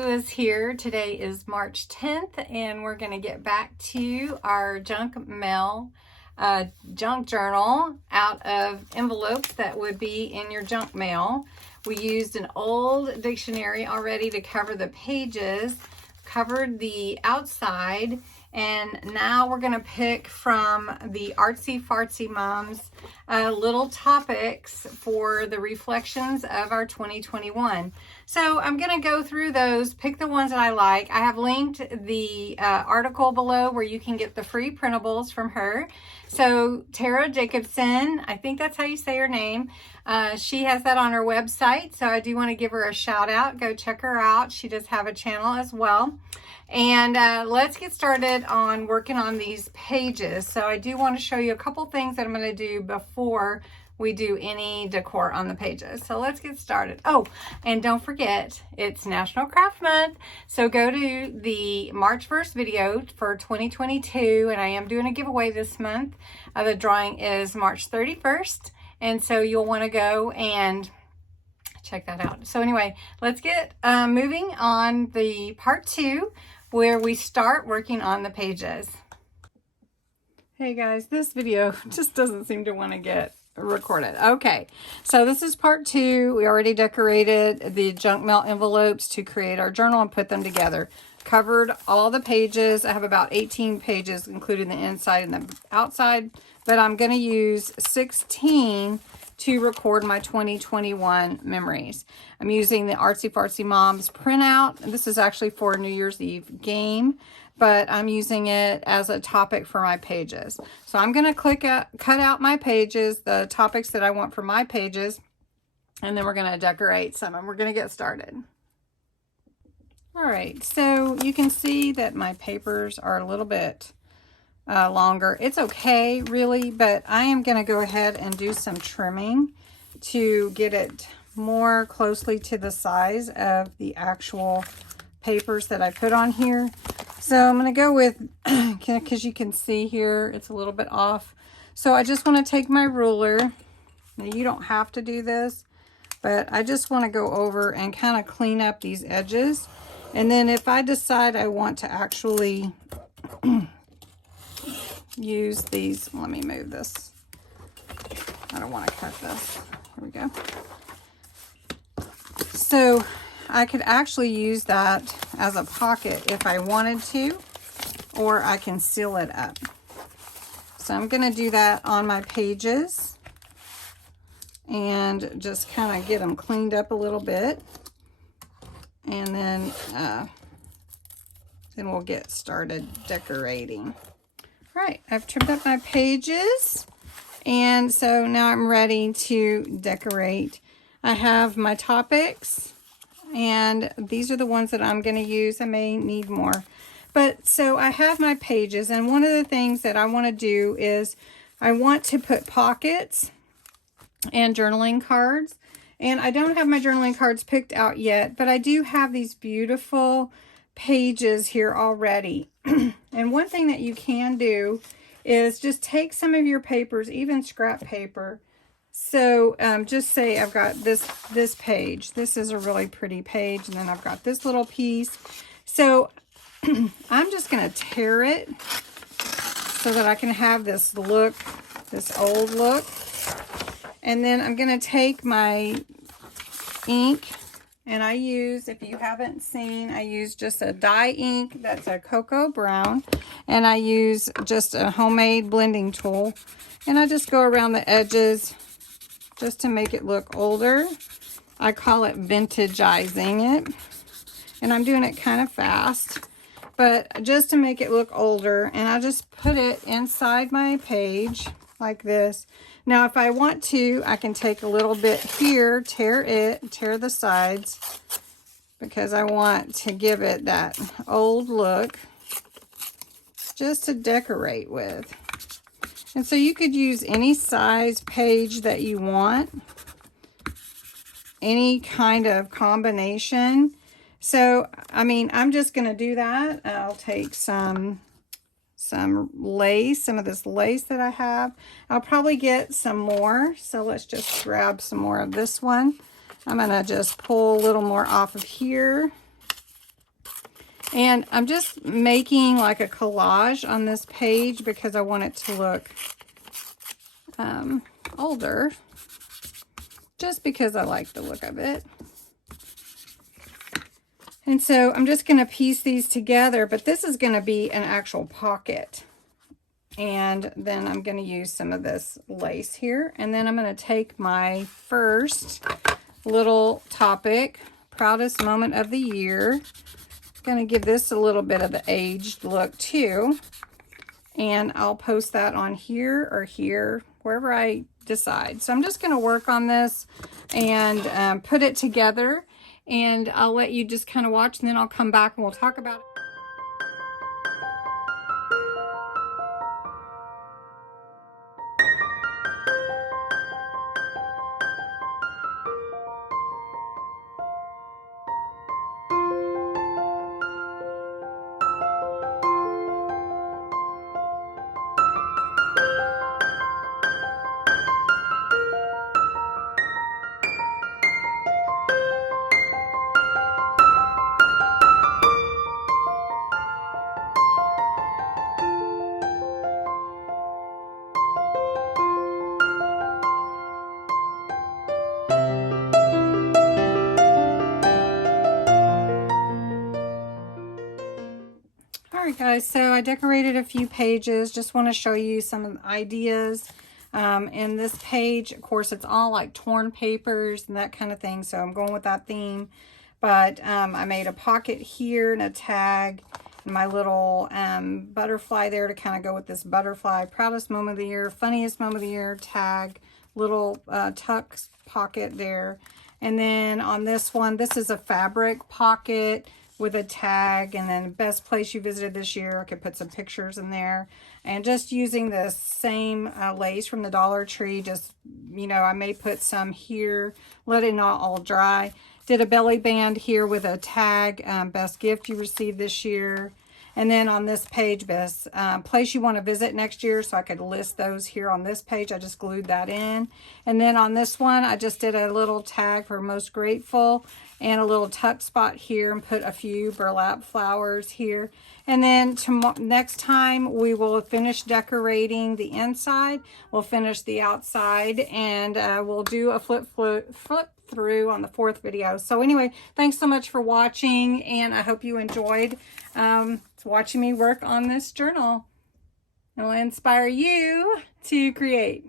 Lewis here. Today is March 10th and we're going to get back to our junk mail, junk journal out of envelopes that would be in your junk mail. We used an old dictionary already to cover the pages, covered the outside, and now we're going to pick from the Artsy Fartsy Mom's little topics for the reflections of our 2021. So I'm going to go through those, pick the ones that I like. I have linked the article below where you can get the free printables from her. So Tara Jacobsen, I think that's how you say her name. She has that on her website, so I do want to give her a shout out. Go check her out. She does have a channel as well. And let's get started on working on these pages. So I do want to show you a couple things that I'm going to do before we do any decor on the pages. So let's get started. Oh, and don't forget, it's National Craft Month. So go to the March 1st video for 2022, and I am doing a giveaway this month. The drawing is March 31st, and so you'll want to go and check that out. So anyway, let's get moving on the part 2, where we start working on the pages. Hey guys, this video just doesn't seem to want to get recorded. Okay, so this is part 2. We already decorated the junk mail envelopes to create our journal and put them together. Covered all the pages. I have about 18 pages, including the inside and the outside, but I'm going to use 16 to record my 2021 memories. I'm using the Artsy Fartsy Mom's printout. This is actually for a New Year's Eve game, but I'm using it as a topic for my pages. So I'm going to cut out my pages, the topics that I want for my pages, and then we're going to decorate some, and we're going to get started. All right, so you can see that my papers are a little bit longer. It's okay, really, but I am going to go ahead and do some trimming to get it more closely to the size of the actual papers that I put on here. So I'm going to go with, because you can see here, it's a little bit off. So I just want to take my ruler. Now, you don't have to do this, but I just want to go over and kind of clean up these edges. And then if I decide I want to actually use these, let me move this. I don't want to cut this. Here we go. So I could actually use that as a pocket if I wanted to, or I can seal it up. So I'm going to do that on my pages and just kind of get them cleaned up a little bit. And then we'll get started decorating. Right, I've trimmed up my pages, and so now I'm ready to decorate. I have my topics, and these are the ones that I'm going to use. I may need more, but so I have my pages, and one of the things that I want to do is I want to put pockets and journaling cards, and I don't have my journaling cards picked out yet, but I do have these beautiful pages here already. And one thing that you can do is just take some of your papers, even scrap paper. So just say I've got this page. This is a really pretty page, and then I've got this little piece. So I'm just going to tear it so that I can have this look, this old look. And then I'm going to take my ink, and I use, if you haven't seen, I use just a dye ink that's a cocoa brown, and I use just a homemade blending tool, and I just go around the edges just to make it look older. I call it vintageizing it, and I'm doing it kind of fast, but just to make it look older, and I just put it inside my page like this. Now, if I want to, I can take a little bit here, tear the sides, because I want to give it that old look, just to decorate with. And so you could use any size page that you want, any kind of combination. So, I mean, I'm just going to do that. I'll take some lace, some of this lace that I have. I'll probably get some more. So let's just grab some more of this one. I'm going to just pull a little more off of here. And I'm just making like a collage on this page because I want it to look older, just because I like the look of it. And so I'm just going to piece these together, but this is going to be an actual pocket. And then I'm going to use some of this lace here. And then I'm going to take my first little topic, proudest moment of the year. Going to give this a little bit of the aged look too. And I'll post that on here or here, wherever I decide. So I'm just going to work on this and put it together. And I'll let you just kind of watch, and then I'll come back and we'll talk about it. Alright guys, so I decorated a few pages. Just want to show you some ideas. In this page, of course, it's all like torn papers and that kind of thing, so I'm going with that theme. But I made a pocket here and a tag, and my little butterfly there to kind of go with this butterfly. Proudest moment of the year, funniest moment of the year, tag, little tuck pocket there. And then on this one, this is a fabric pocket with a tag, and then best place you visited this year. I could put some pictures in there. And just using the same lace from the Dollar Tree, just, you know, I may put some here, let it not all dry. Did a belly band here with a tag, best gift you received this year. And then on this page, best place you want to visit next year, so I could list those here on this page. I just glued that in. And then on this one, I just did a little tag for most grateful and a little tuck spot here, and put a few burlap flowers here. And then next time we will finish decorating the inside. We'll finish the outside, and we'll do a flip through on the 4th video. So anyway, thanks so much for watching, and I hope you enjoyed watching me work on this journal. It will inspire you to create.